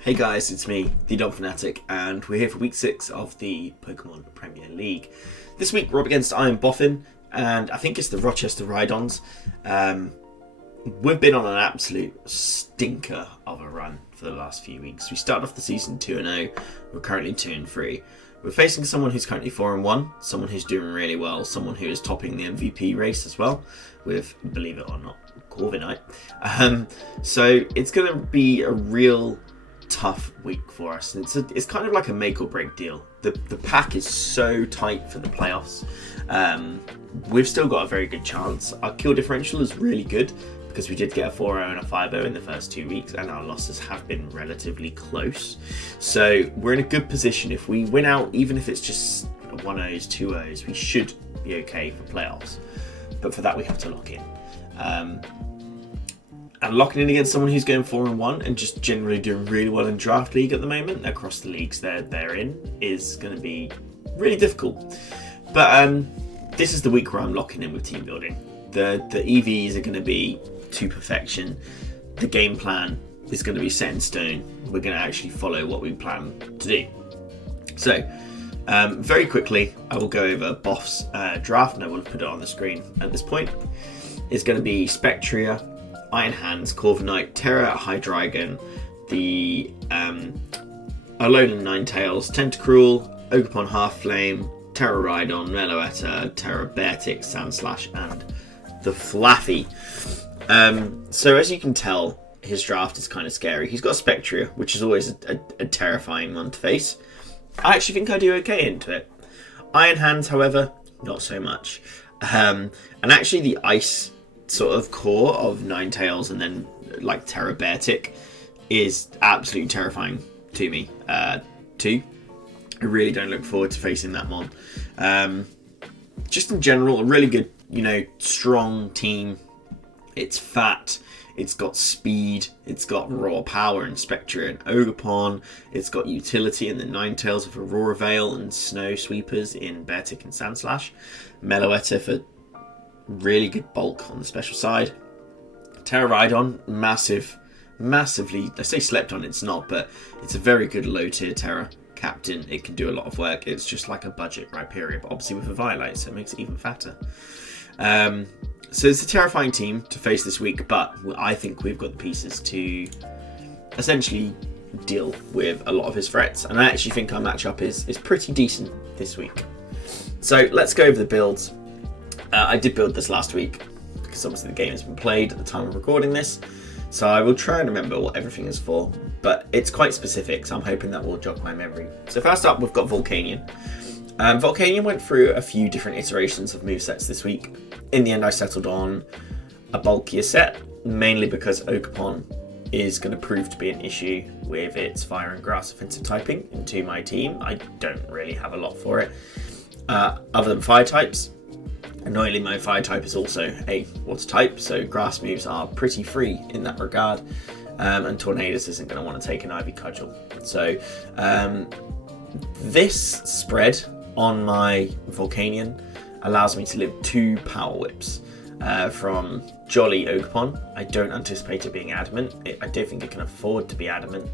Hey guys, it's me, the Dog Fanatic, and we're here for week 6 of the Pokemon Premier League. This week we're up against Iron Boffin, and I think it's the Rochester Rhydons. We've been on an absolute stinker of a run for the last few weeks. We started off the season 2-0, we're currently 2-3. We're facing someone who's currently 4-1, someone who's doing really well, someone who is topping the MVP race as well, with, believe it or not, Corviknight. So it's going to be a real tough week for us. It's kind of like a make or break deal. The pack is so tight for the playoffs. We've still got a very good chance. Our kill differential is really good because we did get a 4-0 and a 5-0 in the first 2 weeks, and our losses have been relatively close. So we're in a good position. If we win out, even if it's just 1-0s, 2-0s, we should be okay for playoffs. But for that, we have to lock in. And locking in against someone who's going 4-1 and just generally doing really well in Draft League at the moment, across the leagues they're in, is going to be really difficult. But this is the week where I'm locking in with team building. The EVs are going to be to perfection. The game plan is going to be set in stone. We're going to actually follow what we plan to do. So, very quickly, I will go over Boff's draft, and I will put it on the screen at this point. It's going to be Spectria, Iron Hands, Corviknight, Terra, Hydreigon, the Alolan Ninetales, Tentacruel, Ogerpon Half-Flame, Terra Rhydon, Meloetta, Terra Beartic, Sandslash, and the Flaffy. So as you can tell, his draft is kind of scary. He's got Spectria, which is always a terrifying one to face. I actually think I do okay into it. Iron Hands, however, not so much. And actually the Ice sort of core of Ninetales and then like Terra Beartic is absolutely terrifying to me too. I really don't look forward to facing that mon. Just in general, a really good, strong team. It's fat, it's got speed, it's got raw power in Spectre and Ogerpon, it's got utility in the Ninetales of Aurora Veil and Snow Sweepers in Beartic and Sandslash. Meloetta for really good bulk on the special side. Terra Rhydon, massively, I say slept on, it's not, but it's a very good low tier Terra captain. It can do a lot of work. It's just like a budget Rhyperior, but obviously with a Violite, so it makes it even fatter. So it's a terrifying team to face this week, but I think we've got the pieces to essentially deal with a lot of his threats, and I actually think our matchup is pretty decent this week. So let's go over the builds. I did build this last week because obviously the game has been played at the time of recording this, so I will try and remember what everything is for, but it's quite specific, so I'm hoping that will jog my memory. So first up, we've got Volcanion. Volcanion went through a few different iterations of movesets this week. In the end, I settled on a bulkier set, mainly because Ogerpon is going to prove to be an issue with its Fire and Grass offensive typing into my team. I don't really have a lot for it, other than Fire types. Annoyingly, my Fire type is also a Water type, so Grass moves are pretty free in that regard, and Tornadus isn't going to want to take an Ivy Cudgel. So this spread on my Volcanion allows me to live 2 Power Whips from Jolly Ogerpon. I don't anticipate it being Adamant. I don't think it can afford to be Adamant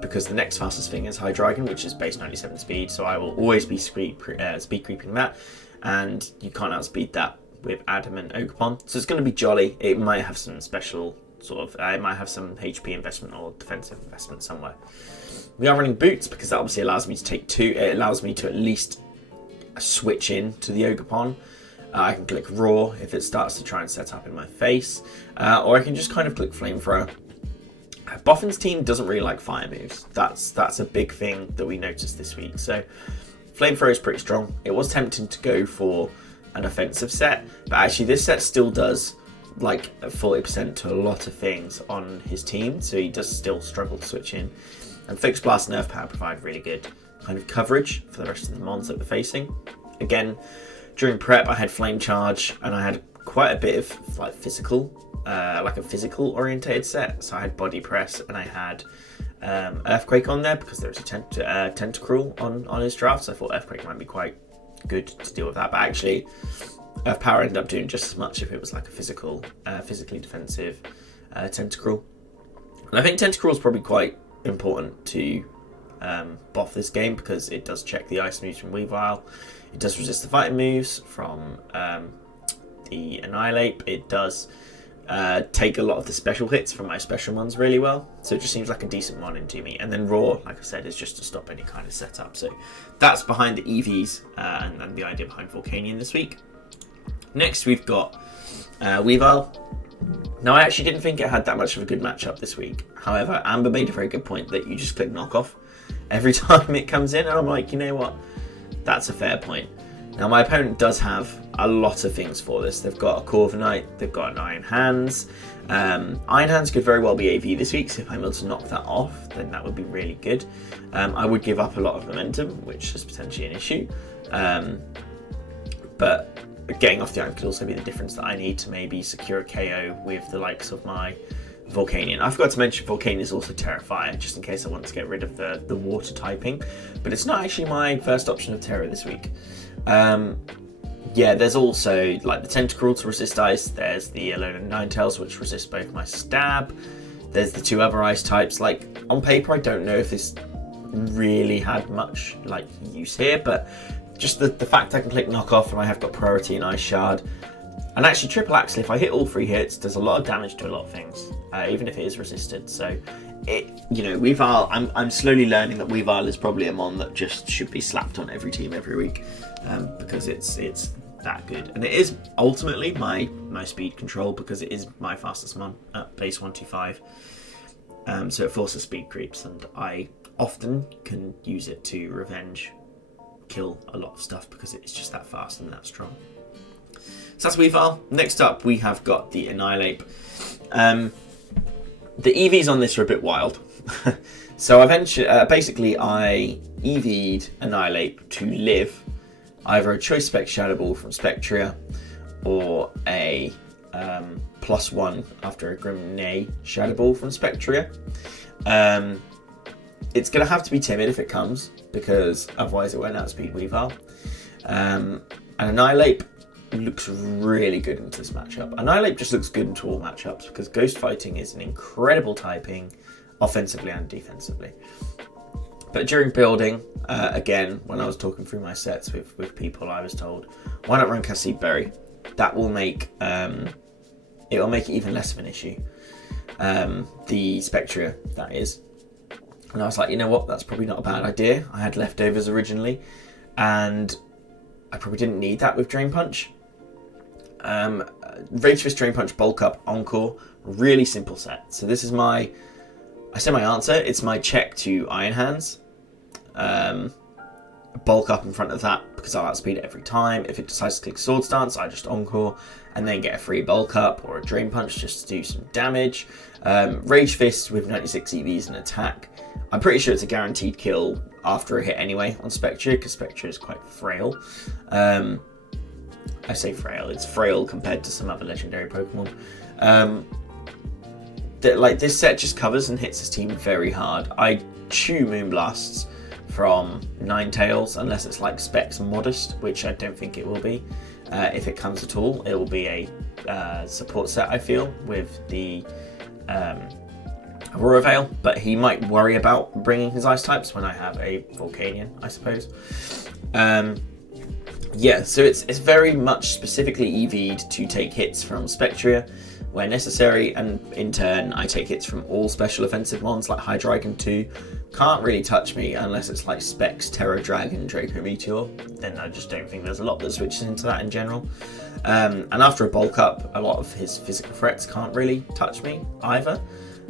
because the next fastest thing is Hydreigon, which is base 97 speed, so I will always be speed creeping that, and you can't outspeed that with Adamant Ogerpon. So it's going to be Jolly. It might have some special it might have some HP investment or defensive investment somewhere. We are running Boots because that obviously allows me to take 2. It allows me to at least switch in to the Ogerpon. I can click Raw if it starts to try and set up in my face, or I can just kind of click Flamethrower. Boffin's team doesn't really like fire moves. That's a big thing that we noticed this week. So Flamethrower is pretty strong. It was tempting to go for an offensive set, but actually this set still does like 40% to a lot of things on his team, so he does still struggle to switch in. And Fixed Blast and Nerf Power provide really good kind of coverage for the rest of the mons that we're facing. Again, during prep I had Flame Charge, and I had quite a bit of like physical orientated set. So I had Body Press and I had Earthquake on there because there was a Tentacruel on his draft, so I thought Earthquake might be quite good to deal with that. But actually Earth Power ended up doing just as much if it was like a physically defensive Tentacruel. And I think Tentacruel is probably quite important to buff this game because it does check the ice moves from Weavile. It does resist the fighting moves from the Annihilate. It does take a lot of the special hits from my special ones really well. So it just seems like a decent one into me. And then Roar, like I said, is just to stop any kind of setup. So that's behind the EVs and the idea behind Volcanion this week. Next, we've got Weavile. Now, I actually didn't think it had that much of a good matchup this week. However, Amber made a very good point that you just click knockoff every time it comes in. And I'm like, you know what? That's a fair point. Now, my opponent does have a lot of things for this. They've got a Corviknight, they've got an Iron Hands. Iron Hands could very well be AV this week, so if I'm able to knock that off, then that would be really good. I would give up a lot of momentum, which is potentially an issue. But getting off the iron could also be the difference that I need to maybe secure a KO with the likes of my Volcanion. I forgot to mention Volcanion is also Terrafire, just in case I want to get rid of the water typing. But it's not actually my first option of Terra this week. Yeah, there's also like the Tentacruel to resist ice. There's the Alolan Ninetales, which resist both my stab. There's the two other ice types. Like, on paper, I don't know if this really had much like use here, but just the fact I can click knockoff and I have got priority in Ice Shard. And actually Triple Axle, if I hit all 3 hits, does a lot of damage to a lot of things, even if it is resisted. So, Weavile, I'm slowly learning that Weavile is probably a mon that just should be slapped on every team every week, because it's that good. And it is ultimately my speed control, because it is my fastest mon at base 125. So it forces speed creeps, and I often can use it to revenge kill a lot of stuff because it's just that fast and that strong. So that's Weavile. Next up, we have got the Annihilate. The EVs on this are a bit wild. So basically I EV'd Annihilate to live either a Choice Spec Shadow Ball from Spectria or a +1 after a Grim Neigh Shadow Ball from Spectria. It's going to have to be Timid if it comes, because otherwise it won't outspeed Weavile. And Annihilate looks really good into this matchup. Annihilate just looks good into all matchups because Ghost Fighting is an incredible typing, offensively and defensively. But during building, again, when I was talking through my sets with people, I was told, why not run Cassie Berry? That will make it will make it even less of an issue. The Spectria, that is. And I was like, you know what, that's probably not a bad idea. I had leftovers originally, and I probably didn't need that with Drain Punch. Rage Fist, Drain Punch, Bulk Up, Encore, really simple set. So this is my answer. It's my check to Iron Hands. Bulk Up in front of that because I'll outspeed it every time. If it decides to click Sword Stance, I just Encore and then get a free Bulk Up or a Drain Punch just to do some damage. Rage Fist with 96 EVs and attack. I'm pretty sure it's a guaranteed kill after a hit anyway on Spectria, because Spectria is quite frail. I say frail, it's frail compared to some other legendary Pokemon. This set just covers and hits his team very hard. I chew Moonblasts from Ninetales, unless it's like Specs Modest, which I don't think it will be. If it comes at all, it will be a support set, I feel, with the Aurora Veil, but he might worry about bringing his ice types when I have a Volcanion, I suppose. Yeah, so it's very much specifically EV'd to take hits from Spectria where necessary, and in turn I take hits from all special offensive mons like Hydreigon 2. Can't really touch me unless it's like Specs, Terra Dragon, Draco Meteor. Then I just don't think there's a lot that switches into that in general. And after a bulk up, a lot of his physical threats can't really touch me either.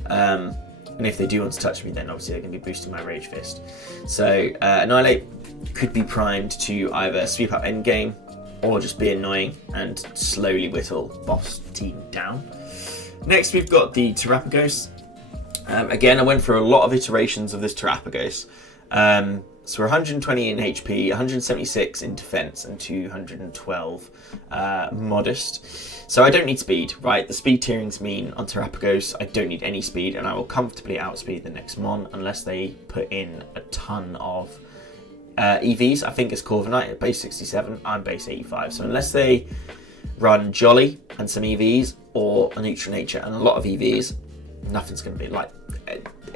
And if they do want to touch me, then obviously they're going to be boosting my Rage Fist. So Annihilate could be primed to either sweep up endgame or just be annoying and slowly whittle boss team down. Next, we've got the Terrapagos. Again, I went through a lot of iterations of this Terrapagos. So we're 120 in HP, 176 in defense, and 212 modest. So I don't need speed, right? The speed tierings mean on Terrapagos, I don't need any speed, and I will comfortably outspeed the next mon unless they put in a ton of EVs. I think it's Corviknight at base 67, I'm base 85. So unless they run Jolly and some EVs, or a Neutral Nature and a lot of EVs, nothing's going to be like...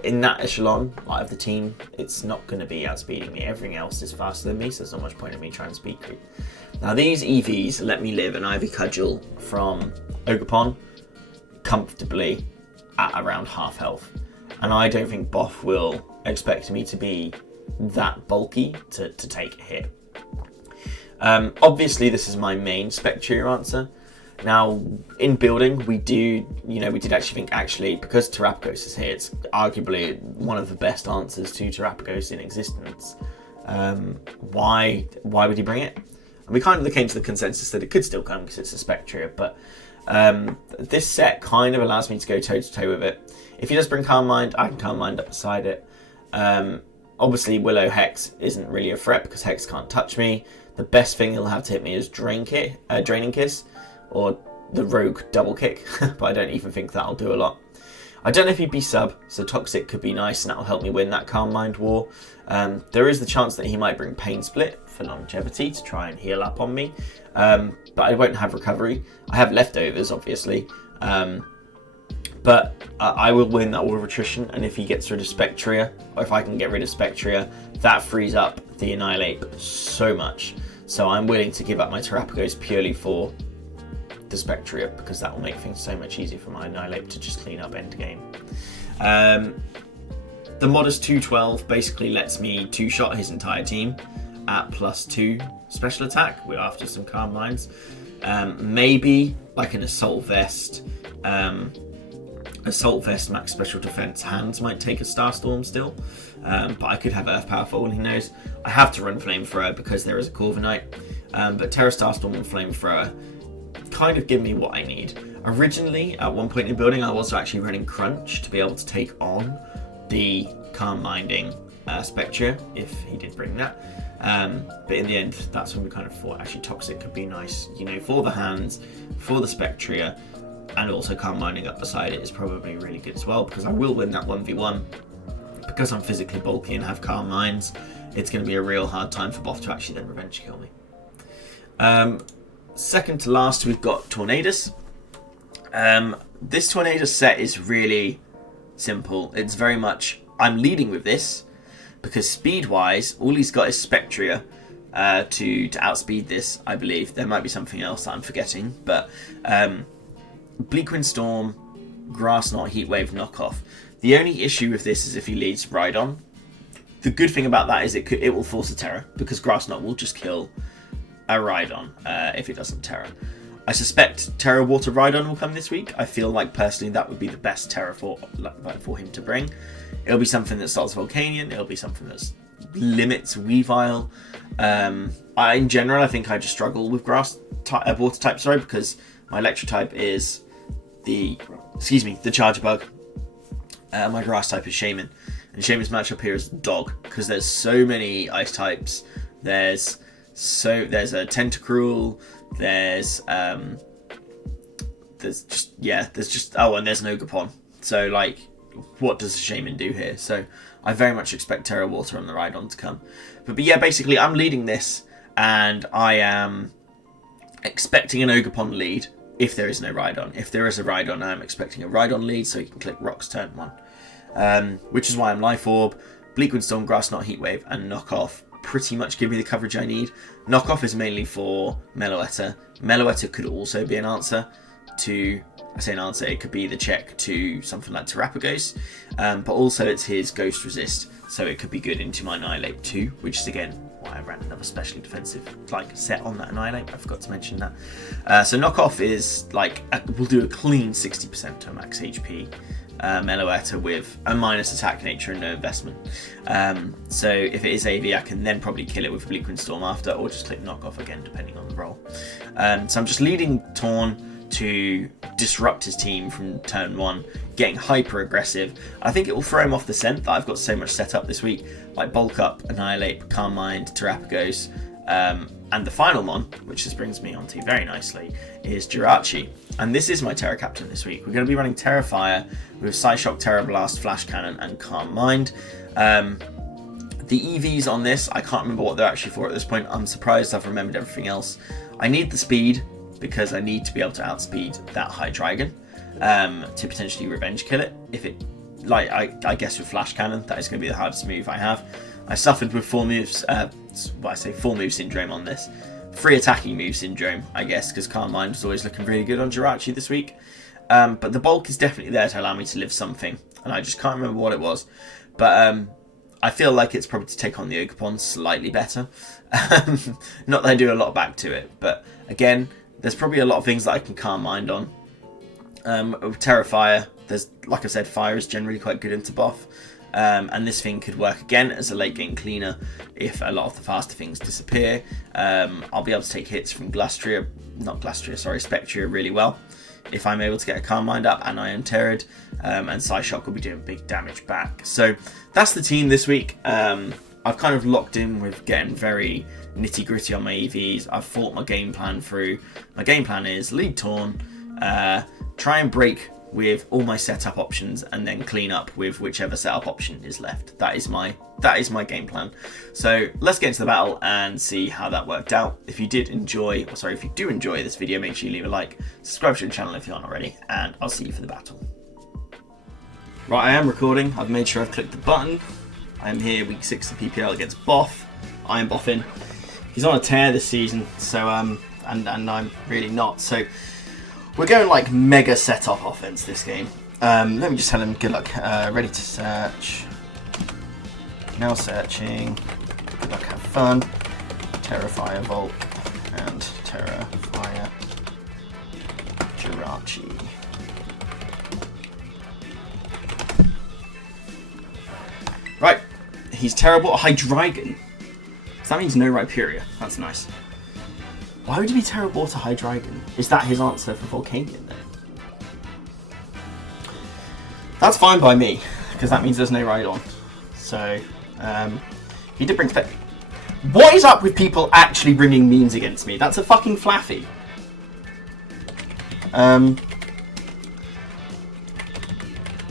in that echelon of the team, it's not going to be outspeeding me. Everything else is faster than me, so there's not much point in me trying to speed creep. Now these EVs let me live an Ivy Cudgel from Ogerpon comfortably at around half health. And I don't think Boff will expect me to be that bulky to take a hit. Obviously this is my main Spectria answer. Now, in building, we did actually think, because Terapagos is here, it's arguably one of the best answers to Terapagos in existence. Why would he bring it? And we kind of came to the consensus that it could still come because it's a Spectria, but this set kind of allows me to go toe-to-toe with it. If he does bring Calm Mind, I can Calm Mind up beside it. Obviously, Willow Hex isn't really a threat because Hex can't touch me. The best thing he'll have to hit me is Draining Kiss, or the Rogue Double Kick, but I don't even think that'll do a lot. I don't know if he'd be sub, so Toxic could be nice and that'll help me win that Calm Mind war. There is the chance that he might bring Pain Split for longevity to try and heal up on me, but I won't have recovery. I have leftovers, obviously, but I will win that war of attrition, and if he gets rid of Spectria, or if I can get rid of Spectria, that frees up the Annihilate so much. So I'm willing to give up my Terapagos purely for the Spectria, because that will make things so much easier for my Annihilate to just clean up endgame. The Modest 212 basically lets me two-shot his entire team at +2 special attack after some Calm Minds. Maybe like an Assault Vest. Assault Vest max special defense hands might take a Starstorm still, but I could have Earth Powerful, and who knows. I have to run Flamethrower because there is a Corviknight, but Terra Starstorm and Flamethrower kind of give me what I need. Originally, at one point in building, I was actually running Crunch to be able to take on the Calm Minding Spectria, if he did bring that. But in the end, that's when we kind of thought actually Toxic could be nice, for the hands, for the Spectria, and also Calm Minding up beside it is probably really good as well, because I will win that 1v1. Because I'm physically bulky and have Calm Minds, it's going to be a real hard time for Boff to actually then revenge kill me. Second to last, we've got Tornadus. This Tornadus set is really simple. It's very much, I'm leading with this, because speed-wise, all he's got is Spectria to outspeed this, I believe. There might be something else that I'm forgetting, but Bleakwind Storm, Grass Knot, Heatwave, Knockoff. The only issue with this is if he leads Rhydon. The good thing about that is it will force a Terror, because Grass Knot will just kill a Rhydon if it doesn't Terror. I suspect Terror Water Rhydon will come this week. I feel like personally that would be the best Terror for him to bring. It'll be something that starts Volcanion. It'll be something that limits Weavile. In general, I think I just struggle with water type, because my Electric type is the Charge Bug. My Grass type is Shaman, and Shaman's matchup here is Dog, because there's so many Ice types. There's a Tentacruel. There's and there's an Ogerpon. So like, what does Shaman do here? So I very much expect Terra Water on the Rhydon to come. But yeah, basically I'm leading this, and I am expecting an Ogerpon lead if there is no Rhydon. If there is a Rhydon, I'm expecting a Rhydon lead, so you can click Rocks turn 1. Which is why I'm Life Orb, Bleakwind Storm, Grass Knot, Heatwave, and Knockoff pretty much give me the coverage I need. Knockoff is mainly for Meloetta. Meloetta could also be an answer to, it could be the check to something like Terapagos, but also it's his Ghost Resist, so it could be good into my Annihilate too, which is again why I ran another specially defensive set on that Annihilate. I forgot to mention that. So Knockoff is we'll do a clean 60% to max HP. Meloetta with a minus attack nature and no investment. So if it is AV, I can then probably kill it with Bleakwind Storm after, or just click Knockoff again, depending on the role. So I'm just leading Torn to disrupt his team from turn 1, getting hyper aggressive. I think it will throw him off the scent that I've got so much set up this week, like Bulk Up, Annihilate, Calm Mind, Terapagos, and the final one, which this brings me onto very nicely, is Jirachi. And this is my Terra Captain this week. We're going to be running Terrafire with Psyshock, Terra Blast, Flash Cannon, and Calm Mind. The EVs on this, I can't remember what they're actually for at this point. I'm surprised I've remembered everything else. I need the speed, because I need to be able to outspeed that Hydreigon to potentially revenge kill it if it like I guess with Flash Cannon, that is going to be the hardest move I have. I suffered with 4 moves, 4 move syndrome on this. 3 attacking move syndrome, I guess, because Carmine was always looking really good on Jirachi this week. But the bulk is definitely there to allow me to live something, and I just can't remember what it was. But I feel like it's probably to take on the Ogerpon slightly better. Not that I do a lot back to it, but again, there's probably a lot of things that I can calm mind on. With Terrifier, there's, like I said, fire is generally quite good into buff. And this thing could work again as a late game cleaner if a lot of the faster things disappear. I'll be able to take hits from Spectria really well if I'm able to get a Calm Mind up and I am Terrid, and Psyshock will be doing big damage back. So that's the team this week. I've kind of locked in with getting very nitty gritty on my EVs. I've thought my game plan through. My game plan is lead Torn, try and break with all my setup options, and then clean up with whichever setup option is left. That is my game plan. So let's get into the battle and see how that worked out. If you do enjoy this video, make sure you leave a like, subscribe to the channel if you aren't already, and I'll see you for the battle. Right, I am recording. I've made sure I've clicked the button. I am here, week 6 of PPL against Boff. I am boffing. He's on a tear this season, so and I'm really not. So we're going like mega setup offense this game. Let me just tell him good luck. Ready to search. Now searching. Good luck, have fun. Terrifier Volk and Terrifier Jirachi. Right, he's terrible at Hydreigon. So that means no Rhyperior. That's nice. Why would he be terrible to Hydreigon? Is that his answer for Volcanion then? That's fine by me, because that means there's no Rhydon. So, he did bring Spec. What is up with people actually bringing memes against me? That's a fucking Flaffy.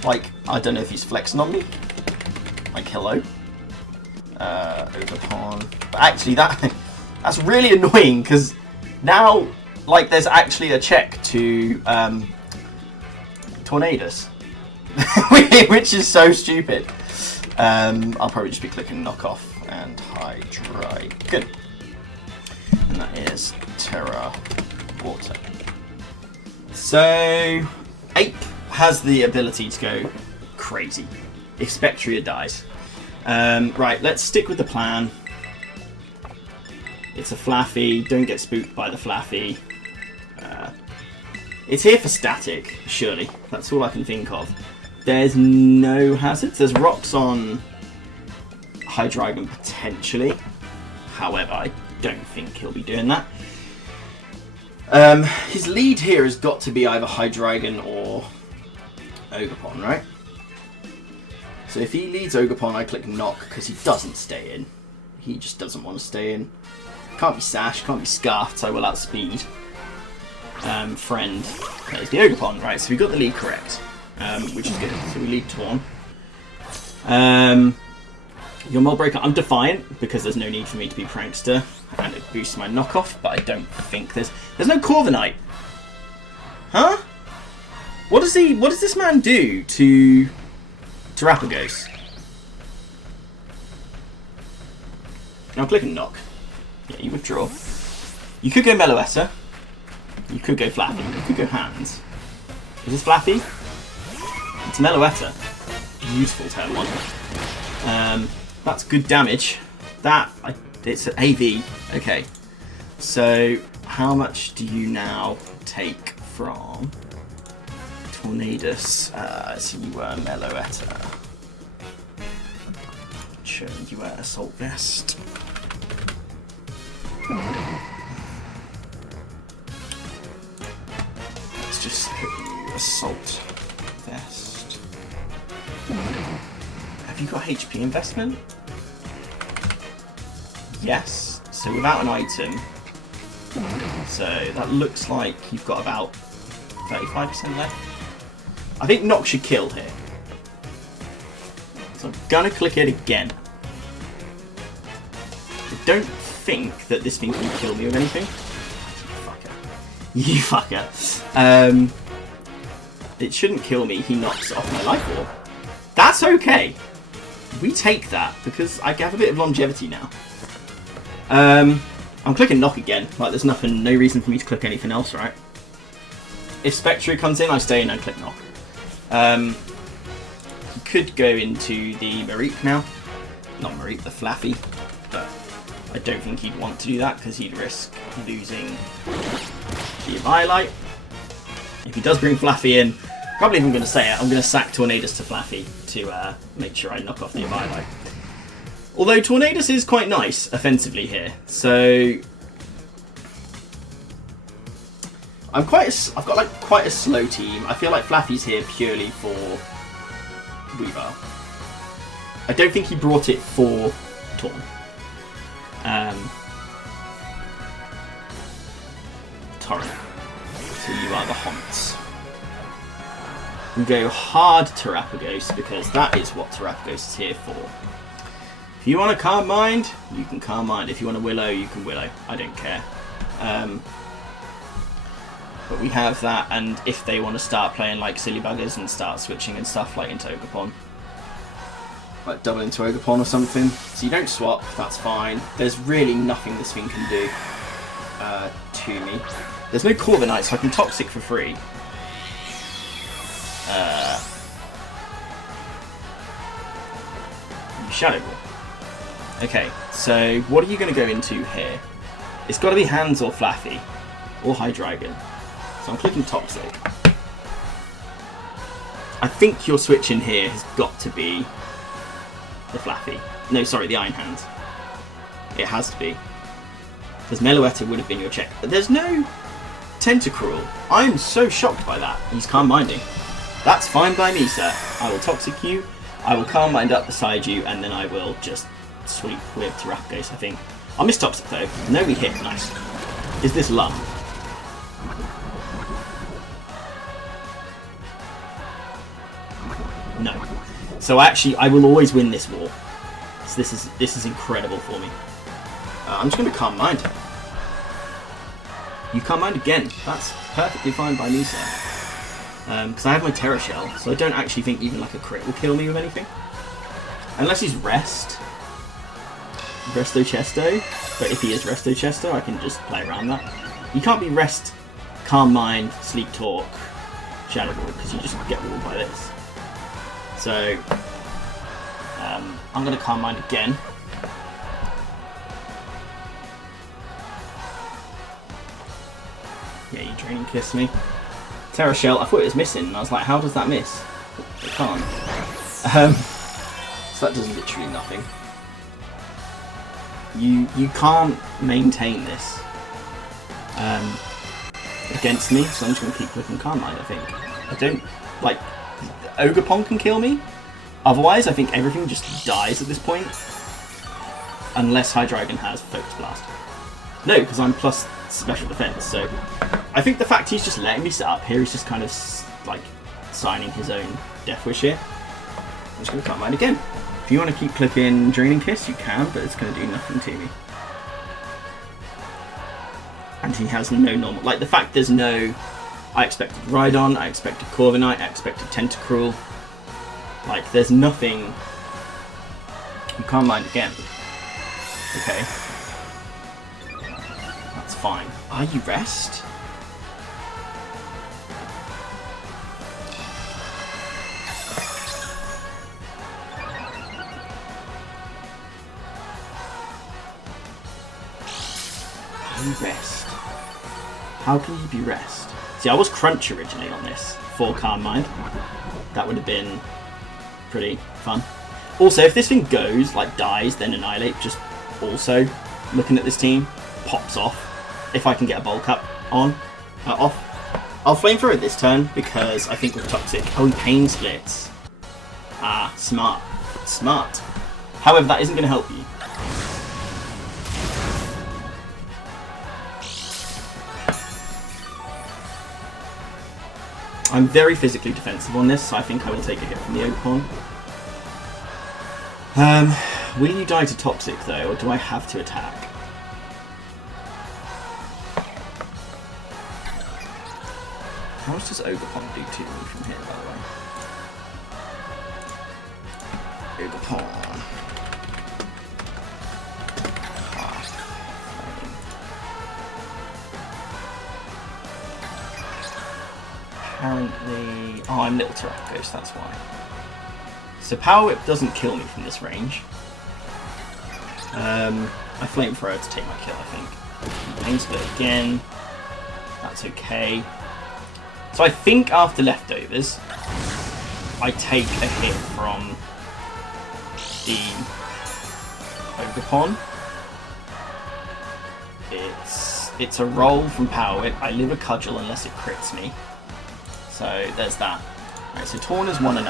Like, I don't know if he's flexing on me. Like, hello. Ogerpon. But actually, that's really annoying, because now, like, there's actually a check to Tornadus, which is so stupid. I'll probably just be clicking knockoff and Hydreigon, and that is Terra Water. So Ape has the ability to go crazy if Spectria dies. Right, let's stick with the plan. It's a Flaffy. Don't get spooked by the Flaffy. It's here for static, surely. That's all I can think of. There's no hazards. There's rocks on Hydreigon potentially. However, I don't think he'll be doing that. His lead here has got to be either Hydreigon or Ogerpon, right? So if he leads Ogerpon, I click knock because he doesn't stay in. He just doesn't want to stay in. Can't be Sash, can't be Scarfed, so I will outspeed. Friend. There's the Ogerpon, right? So we got the lead correct, which is good. So we lead Torn. Your Mold Breaker, I'm Defiant because there's no need for me to be Prankster, and it boosts my knockoff, but I don't think there's no Corviknight. Huh? What does this man do to Terrapagos? Now click and knock. Yeah, you withdraw. You could go Meloetta. You could go Flappy. You could go Hands. Is this Flappy? It's Meloetta. Beautiful turn 1. That's good damage. It's an AV. Okay. So how much do you now take from Tornadus? So you were Meloetta. Sure, you were Assault Vest. Let's just put you Assault Vest. Have you got HP investment? Yes. So without an item. So that looks like you've got about 35% left. I think Knock should kill here. So I'm gonna click it again. I don't think that this thing can kill me with anything. You fucker. It shouldn't kill me. He knocks off my life orb. That's okay. We take that, because I have a bit of longevity now. I'm clicking knock again. Like, there's no reason for me to click anything else, right? If Spectre comes in, I stay in and click knock. You could go into the Mareep now. Not Mareep, the Flaffy. But I don't think he'd want to do that, because he'd risk losing the Eviolite. If he does bring Flaffy in, probably even going to say it, I'm going to sack Tornadus to Flaffy to make sure I knock off the Eviolite. Although Tornadus is quite nice offensively here, so I've got like quite a slow team. I feel like Flaffy's here purely for Weavile. I don't think he brought it for Torn. Torrent. So you are the Haunts. We go hard Terrapagos because that is what Terrapagos is here for. If you want to Calm Mind, you can Calm Mind. If you want to Willow, you can Willow. I don't care. But we have that, and if they want to start playing like silly buggers and start switching and stuff like into Ogerpon, like double into Ogerpon or something, so you don't swap, that's fine. There's really nothing this thing can do to me. There's no Corviknight, so I can Toxic for free. Shadow Ball. Okay, so what are you going to go into here? It's got to be Hands or Flaffy, or Hydreigon. So I'm clicking Toxic. I think your switch in here has got to be the Flaffy. No, sorry, the Iron Hand. It has to be. Because Meloetta would have been your check. But there's no Tentacruel. I'm so shocked by that. He's Calm Minding. That's fine by me, sir. I will Toxic you, I will Calm Mind up beside you, and then I will just sweep with Terrapagos, I think. I'll miss Toxic though. No, we hit. Nice. Is this Lum? No. So actually, I will always win this war. So this is incredible for me. I'm just going to Calm Mind. You Calm Mind again. That's perfectly fine by me, sir. Because I have my Terra Shell, so I don't actually think even like a crit will kill me with anything. Unless he's Resto Chesto, but if he is Resto Chesto, I can just play around that. You can't be Rest, Calm Mind, Sleep Talk, Shadow Ball, because you just get walled by this. So, I'm going to Calm Mind again. Yeah, you Draining Kiss me. Terra Shell, I thought it was missing, and I was like, how does that miss? It can't. So that does literally nothing. You can't maintain this against me, so I'm just going to keep clicking Calm Mind, I think. I don't, like, Ogerpon can kill me. Otherwise, I think everything just dies at this point. Unless Hydreigon has Focus Blast. No, because I'm plus special defense, so I think the fact he's just letting me set up here is just kind of like signing his own Death Wish here. I'm just going to Calm Mind again. If you want to keep clicking Draining Kiss, you can, but it's going to do nothing to me. And he has no normal, like the fact there's no, I expected Rhydon, I expected Corviknight, I expected Tentacruel. Like there's nothing. You Calm Mind again. Okay. That's fine. Are you Rest? Are you Rest? How can you be Rest? See, I was Crunch originally on this for Calm Mind. That would have been pretty fun. Also, if this thing goes, like dies, then Annihilate, just also looking at this team, pops off. If I can get a Bulk Up on, off. I'll Flamethrower it this turn because I think with Toxic. Oh, he Pain Splits. Ah, smart. Smart. However, that isn't going to help you. I'm very physically defensive on this, so I think I will take a hit from the Ogerpon. Will you die to Toxic though, or do I have to attack? How much does Ogerpon do to me from here, by the way? Apparently... Oh, I'm Little Terrapghost, that's why. So Power Whip doesn't kill me from this range. I Flamethrower to take my kill, I think. Pain Split again. That's okay. So I think after Leftovers, I take a hit from the Ogerpon. It's a roll from Power Whip. I live a Cudgel unless it crits me. So there's that. Right, so Torn is 1-0.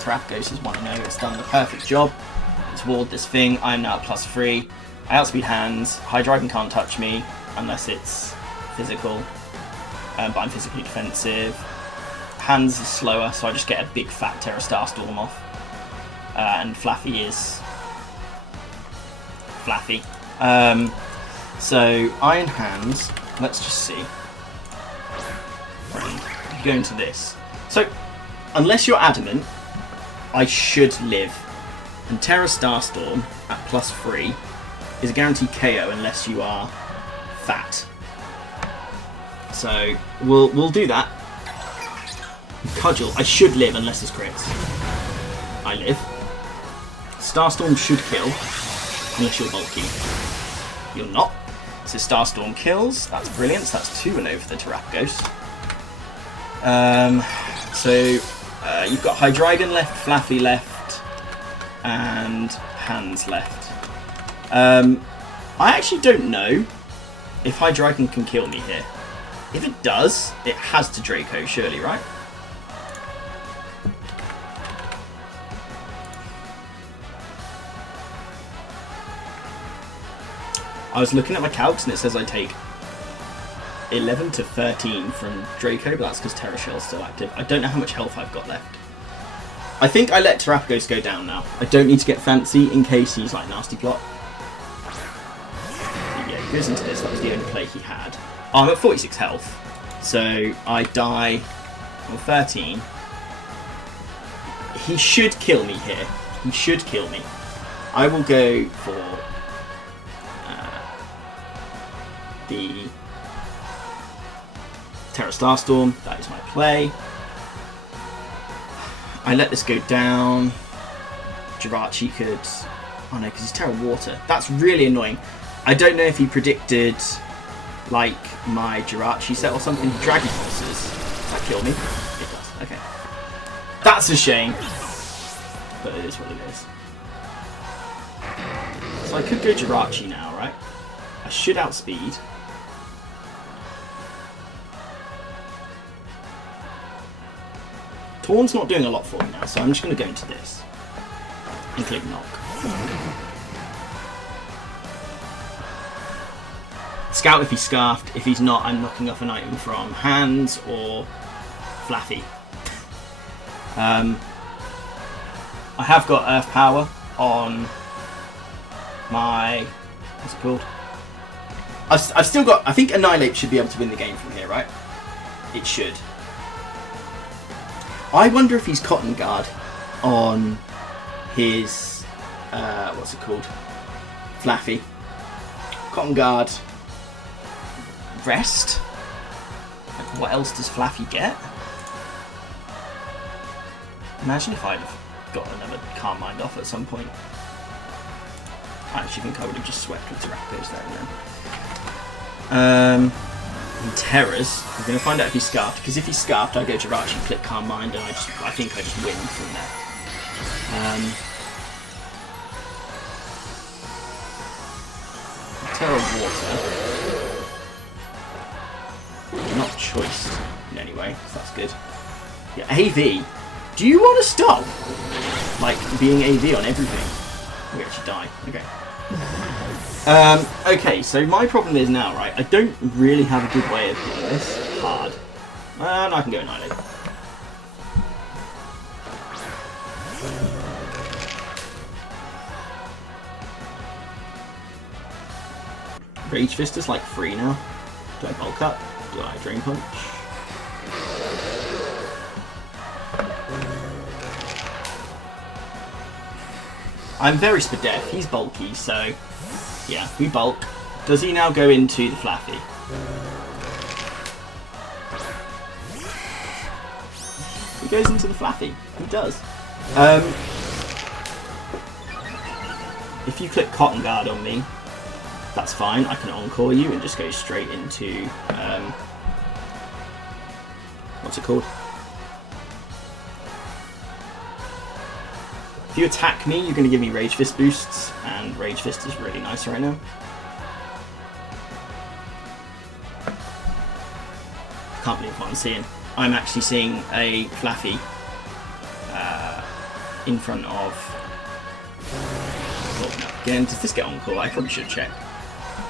Terrapghost is 1-0. It's done the perfect job. It's walled this thing. I'm now at +3. I outspeed Hands. Hydreigon can't touch me unless it's physical. But I'm physically defensive. Hands is slower, so I just get a big fat Terra Starstorm off. And Flaffy is Flaffy. So Iron Hands. Let's just see. Friend, go into this. So unless you're adamant, I should live. And Terra Starstorm at +3 is a guaranteed KO unless you are fat. So we'll do that. Cudgel, I should live unless it's crits. I live. Starstorm should kill unless you're bulky. You're not. So Starstorm kills. That's brilliant. So that's 2-0 for the Terrapghost. So you've got Hydreigon left, Flaffy left, and Hands left. I actually don't know if Hydreigon can kill me here. If it does, it has to Draco, surely, right? I was looking at my calcs and it says I take 11 to 13 from Draco, but that's because Terra Shell's still active. I don't know how much health I've got left. I think I let Terrapghost go down now. I don't need to get fancy in case he's like Nasty Plot. Yeah, he goes into this. That was the only play he had. Oh, I'm at 46 health, so I die on 13. He should kill me here. He should kill me. I will go for the Terra Starstorm. That is my play. I let this go down. Jirachi could... Oh no, because he's Terra Water. That's really annoying. I don't know if he predicted like my Jirachi set or something. Dragon Pulses. Does that kill me? It does. Okay. That's a shame. But it is what it is. So I could go Jirachi now, right? I should outspeed. Torn's not doing a lot for me now, so I'm just going to go into this. And click Knock. Scout if he's Scarfed. If he's not, I'm knocking off an item from Hands or Flaffy. I have got Earth Power on my... What's it called? I've still got... I think Annihilate should be able to win the game from here, right? It should. I wonder if he's Cotton Guard on his... what's it called? Flaffy. Cotton Guard. Rest? Like, what else does Flaffy get? Imagine if I'd have got another Calm Mind off at some point. I actually think I would have just swept with the Rakdos there and then. And Terrors, we're going to find out if he's Scarfed, because if he's Scarfed, I go to Jirachi, click Calm Mind, and I think I just win from there. Terra Water. Not choiced in any way, so that's good. Yeah, AV. Do you want to stop? Like, being AV on everything? We actually die. Okay. Okay, so my problem is now, right, I don't really have a good way of doing this. Hard. And I can go Annihilate. Rage Fist is like free now. Do I bulk up? Do I Drain Punch? I'm very spadef. He's bulky, so yeah, we bulk. Does he now go into the Flaffy? He goes into the Flaffy. He does. If you click Cotton Guard on me, that's fine. I can encore you and just go straight into what's it called? If you attack me, you're going to give me Rage Fist boosts, and Rage Fist is really nice right now. Can't believe what I'm seeing. I'm actually seeing a Flaffy in front of... Oh, no. Again, does this get on call? I probably should check.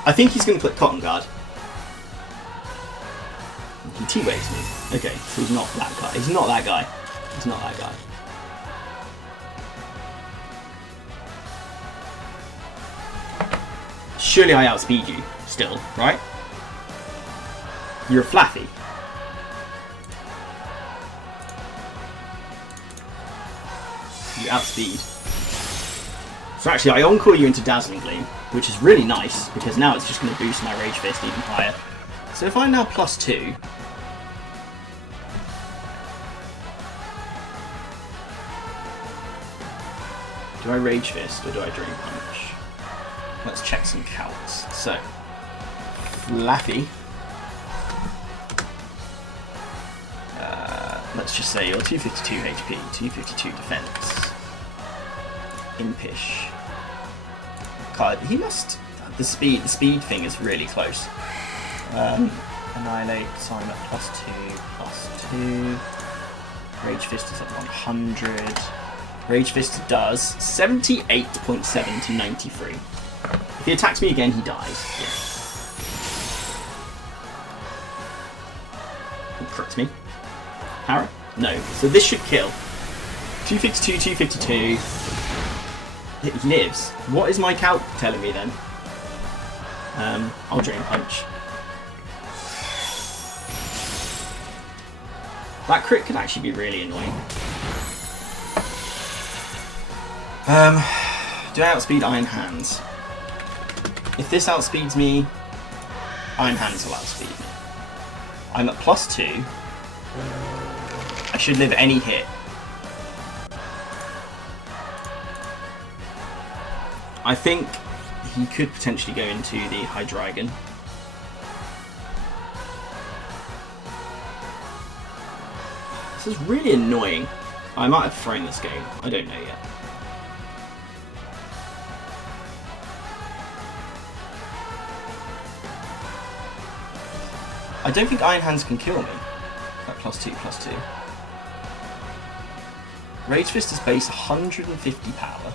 I think he's going to click Cotton Guard. He T-waves me. Okay, so he's not that guy. He's not that guy. He's not that guy. Surely I outspeed you still, right? You're a Flaffy. You outspeed. So actually I encore you into Dazzling Gleam, which is really nice because now it's just going to boost my Rage Fist even higher. So if I'm now +2, do I Rage Fist or do I Drain Punch? Let's check some counts. So, Flaffy. Let's just say you're 252 HP, 252 defense. Impish. God, he must. The speed thing is really close. Annihilate. So I'm at +2, +2. Rage Fist is at 100. Rage Fist does 78.7 to 93. If he attacks me again, he dies. Yes. He crits me. Para? No. So this should kill. 252, 252. It lives. What is my calc telling me then? I'll Drain Punch. That crit could actually be really annoying. Do I outspeed Iron Hands? If this outspeeds me, Iron Hands will outspeed me. I'm at +2. I should live any hit. I think he could potentially go into the Hydreigon. This is really annoying. I might have thrown this game. I don't know yet. I don't think Iron Hands can kill me at +2, +2. Rage Fist is base 150 power.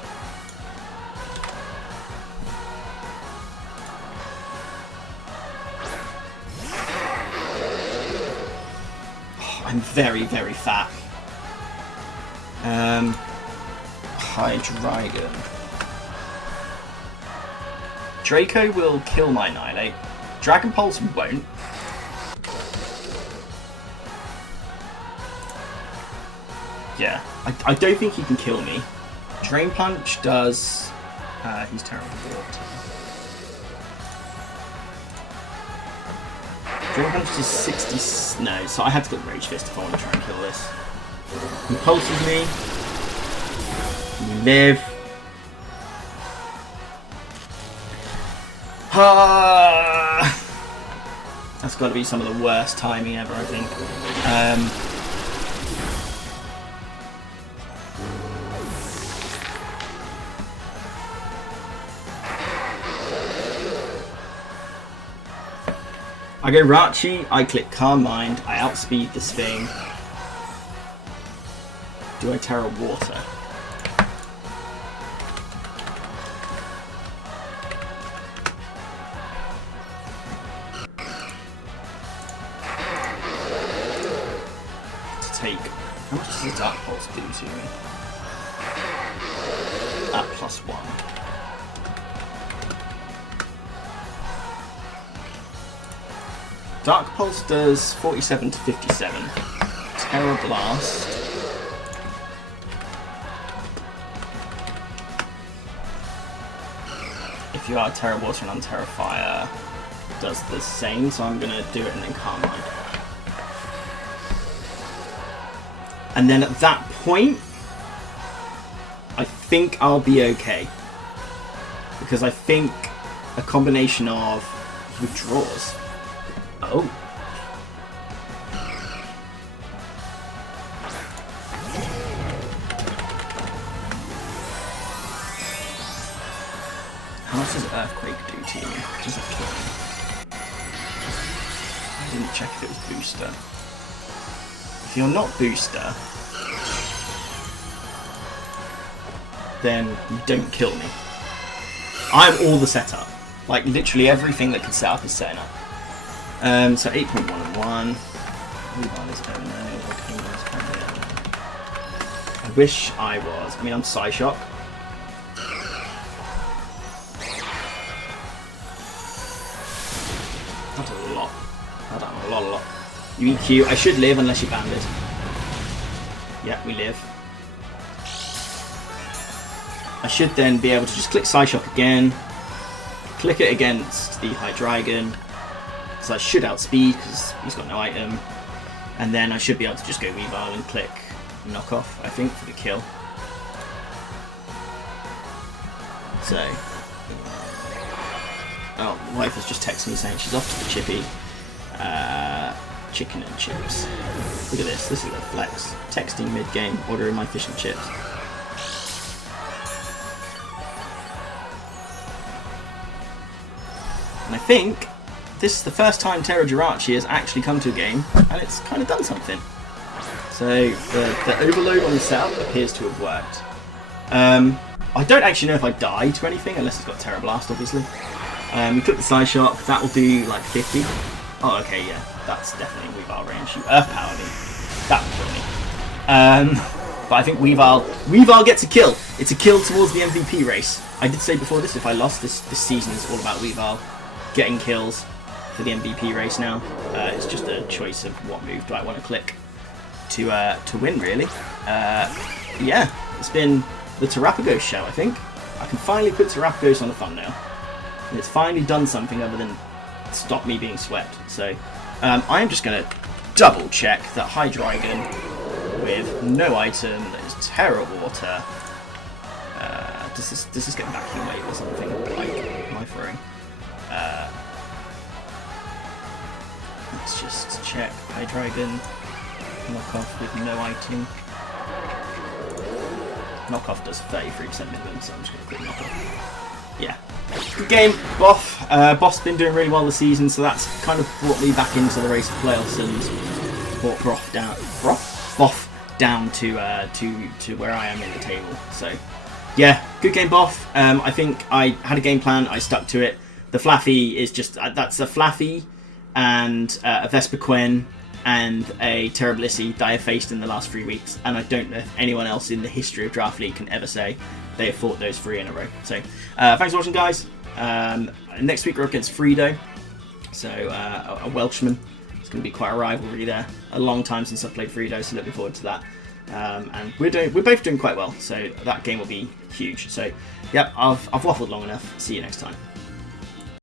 Oh, I'm very, very fat. Hydreigon. Draco will kill my Annihilate. Dragon Pulse won't. Yeah, I don't think he can kill me. Drain Punch does... he's terrible with water. Drain Punch does 60... No, so I had to go Rage Fist if I want to try and kill this. He pulses me. You live. That's got to be some of the worst timing ever, I think. I go Rachi, I click Calm Mind, I outspeed this thing. Do I Terra Water? To take... How much does the Dark Pulse do to me? At +1. Dark Pulse does 47 to 57. Terra Blast. if you are Terra Water and Unterra Fire, does the same, so I'm going to do it and then Calm Mind. And then at that point, I think I'll be okay. Because I think a combination of withdraws. Oh. How much does Earthquake do to you? Does it kill you? I didn't check if it was booster. If you're not booster, then you don't kill me. I'm all the setup. Like, literally everything that can set up is setting up. So 8.1 and 1. I wish I was. I mean, I'm Psyshock. That's a lot. That's a lot. You EQ. I should live unless you're banded. Yeah, we live. I should then be able to just click Psyshock again, click it against the Hydreigon, because I should outspeed because he's got no item, and then I should be able to just go Weavile and click Knockoff, I think, for the kill. So, oh, my wife has just texted me saying she's off to the Chippy. Chicken and chips. Look at this. This is a flex. Texting mid-game, ordering my fish and chips. And I think this is the first time Terra Jirachi has actually come to a game, and it's kind of done something. So the overload on the setup appears to have worked. I don't actually know if I die to anything, unless it's got Terra Blast, obviously. We click the Psyshock, that will do like 50. Oh, okay, yeah, that's definitely Weavile range. You Earth Power me, that would kill me. But I think Weavile gets a kill. It's a kill towards the MVP race. I did say before this, if I lost, this season is all about Weavile getting kills for the MVP race now. It's just a choice of what move do I want to click to win, really. Yeah, it's been the Terrapagos show, I think. I can finally put Terrapagos on the thumbnail. And it's finally done something other than stop me being swept. So I am just going to double check that Hydreigon with no item that is Terra Water. Does this get Vacuum Wave or something like my throwing? Let's just check. Hydreigon, Knockoff with no item. Knockoff does 33% minimum, so I'm just going to click Knockoff. Yeah. Good game, Boff. Boff's been doing really well this season, so that's kind of brought me back into the race of playoffs and brought Boff down to where I am in the table. So yeah, good game, Boff. I think I had a game plan, I stuck to it. The Flaffy is just, that's a Flaffy and a Vespiquen and a Terrablissi that I have faced in the last 3 weeks, and I don't know if anyone else in the history of Draft League can ever say they have fought those 3 in a row. So thanks for watching, guys. Next week we're up against Frido, so a Welshman. It's going to be quite a rivalry there. A long time since I've played Frido, so looking forward to that. And we're both doing quite well, so that game will be huge. So yep, I've waffled long enough. See you next time.